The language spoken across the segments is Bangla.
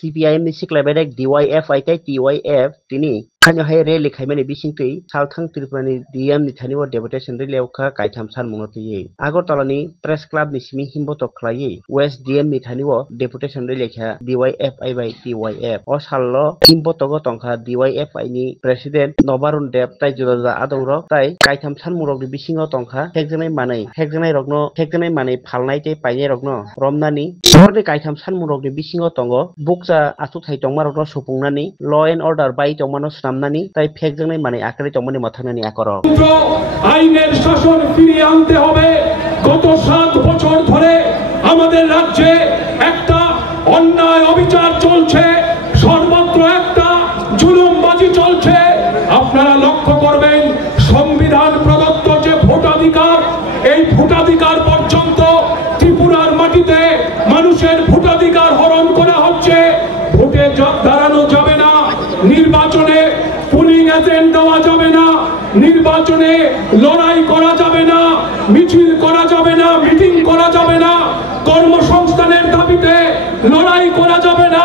CPIM ni siklaibedek DYF aikai TYF tini kanyo hai re likhaimani bisingtui salthang Tripurani DM ni thani o deputation ri leuka kaitham sanmungo tui Agartala ni press club ni simi himbotok khlai West DM ni thani o deputation ri lekha DYF ai bai TYF o sallo himbotogo tongkha DYF ai ni president Nobarun Deb tai juda adawro tai kaitham sanmungrok ni bisingo tongkha hekjanai manai phalnai tei painai rokno romnani sorni kaitham sanmungrok ni bisingo tongo bukja asuthai tongmarokno supungnani law and order bai tongmano namnani তাই ফেকজংনাই মানে আকারে তমনি মাথানানি আকর আইনের শাসন ফিরিয়ে আনতে হবে গত 7 বছর ধরে আমাদের রাজ্যে একটা অন্যায় অবিচার চলছে সর্বত্র একটা জুলুমবাজি চলছে আপনারা লক্ষ্য করবেন সংবিধান প্রদত্ত যে ভোটাধিকার এই ভোটাধিকার পর্যন্ত ত্রিপুরার মাটিতে মানুষের ভোটাধিকার হরণ করা হচ্ছে ভোটে দাঁড়ানো যাবে না নির্বাচনে পুলিং এজেন্ট দেওয়া যাবে না নির্বাচনে লড়াই করা যাবে না মিছিল করা যাবে না মিটিং করা যাবে না কর্মসংস্থানের দাবিতে লড়াই করা যাবে না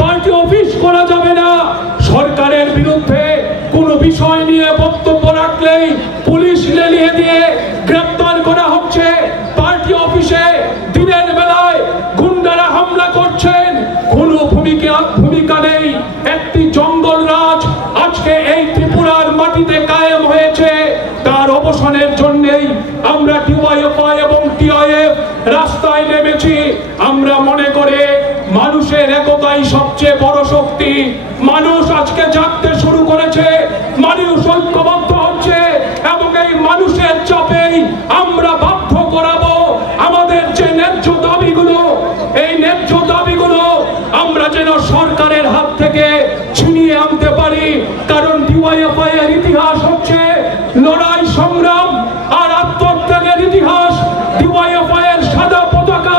পার্টি অফিস করা যাবে না সরকারের বিরুদ্ধে কোনো বিষয় নিয়ে বক্তব্য রাখলেই পুলিশ লেলিয়ে দিয়ে গ্রেফতার করা হচ্ছে পার্টি অফিসে দিনের বেলায় গুন্ডারা হামলা করছেন কোনো ভূমিকা নেই একটি জঙ্গল রাজ আজকে এই ত্রিপুরার মাটিতে কায়েম হয়েছে তার অবসানের জন্যই আমরা ডিওয়াইএফআই এবং টিআইএফ রাস্তায় নেমেছি আমরা মনে করে মানুষের একতাই সবচেয়ে বড় শক্তি মানুষ আজকে জাগতে শুরু করেছে মানুষ ঐক্যবদ্ধ হচ্ছে এবং এই মানুষের চাপেই আমরা বাধ্য করাবো আমাদের যে ন্যায্য দাবিগুলো এই ন্যায্য দাবিগুলো আমরা যেন সরকারের হাত থেকে ছিনিয়ে আনতে পারি কারণ ডিওয়াইএফআই এর ইতিহাস হচ্ছে লড়াই সংগ্রাম আর আত্মত্যাগের ইতিহাস ডিওয়াইএফআই এর সাদা পতাকা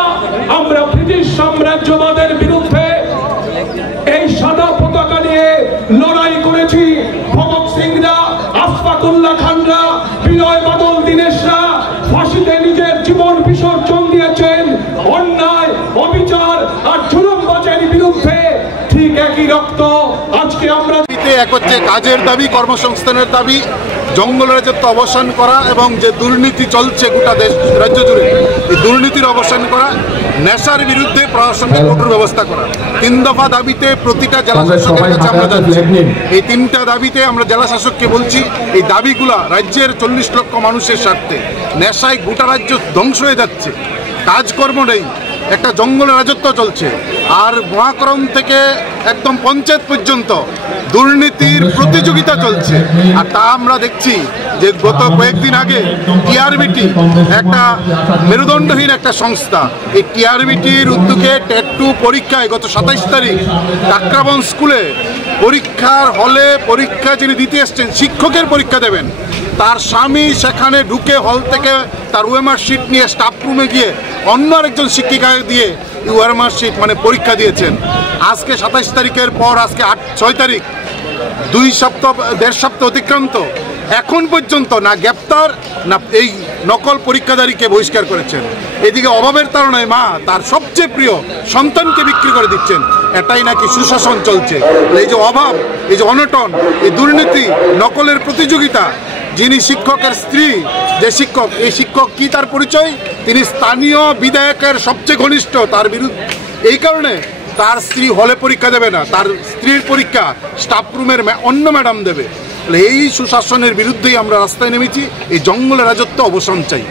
আমরা ব্রিটিশ সাম্রাজ্যবাদের বিরুদ্ধে এই সাদা পতাকা নিয়ে লড়াই করেছি ভগৎ সিংরা আশফাকুল্লাহ খানরা বিনয় বাদল দীনেশরা ফাঁসিতে নিজের জীবন বিসর্জন দিয়েছেন অন্যায় অবিচার আর জুলুমবাজের বিরুদ্ধে ঠিক একই রক্ত আজকে আমরা এক হচ্ছে কাজের দাবি কর্মসংস্থানের দাবি জঙ্গল রাজত্ব অবসান করা এবং যে দুর্নীতি চলছে গোটা দেশ রাজ্য জুড়ে এই দুর্নীতির অবসান করা নেশার বিরুদ্ধে প্রশাসনিক কঠোর ব্যবস্থা করা 3 দফা দাবিতে প্রতিটা জেলা শাসকের কাছে আমরা যাচ্ছি এই 3টা দাবিতে আমরা জেলা শাসককে বলছি এই দাবিগুলা রাজ্যের 40 লক্ষ মানুষের স্বার্থে নেশায় গোটা রাজ্য ধ্বংস হয়ে যাচ্ছে কাজকর্ম নেই একটা জঙ্গলের রাজত্ব চলছে আর মহাকরণ থেকে একদম পঞ্চায়েত পর্যন্ত দুর্নীতির প্রতিযোগিতা চলছে আর তা আমরা দেখছি যে গত কয়েকদিন আগে টিআরবিটি একটা মেরুদণ্ডহীন একটা সংস্থা এই টিআরবিটির উদ্যোগে টেট2 পরীক্ষায় গত 27 তারিখ কাকরাবন স্কুলে পরীক্ষার হলে পরীক্ষা যিনি দিতে এসছেন শিক্ষকের পরীক্ষা দেবেন তার স্বামী সেখানে ঢুকে হল থেকে তার ওএমআর শিট নিয়ে স্টাফ রুমে গিয়ে অন্য আরেকজন শিক্ষিকাকে দিয়ে ওএমআর শিট মানে পরীক্ষা দিয়েছেন আজকে 27 তারিখের পর আজকে 6 তারিখ 2 সপ্তাহ 1.5 সপ্তাহ অতিক্রান্ত এখন পর্যন্ত না গ্রেপ্তার না এই নকল পরীক্ষাদারীকে বহিষ্কার করেছেন এদিকে অভাবের তাড়নায় মা তার সবচেয়ে প্রিয় সন্তানকে বিক্রি করে দিচ্ছেন এটাই নাকি সুশাসন চলছে এই যে অভাব এই যে অনটন এই দুর্নীতি নকলের প্রতিযোগিতা যিনি শিক্ষকের স্ত্রী যে শিক্ষক এই শিক্ষক কি তার পরিচয় তিনি স্থানীয় বিধায়কের সবচেয়ে ঘনিষ্ঠ তার বিরুদ্ধে এই কারণে তার স্ত্রী হলে পরীক্ষা দেবে না তার স্ত্রীর পরীক্ষা স্টাফ রুমের অন্য ম্যাডাম দেবে এই সুশাসনের বিরুদ্ধেই আমরা রাস্তায় নেমেছি এই জঙ্গলের রাজত্ব অবসান চাই।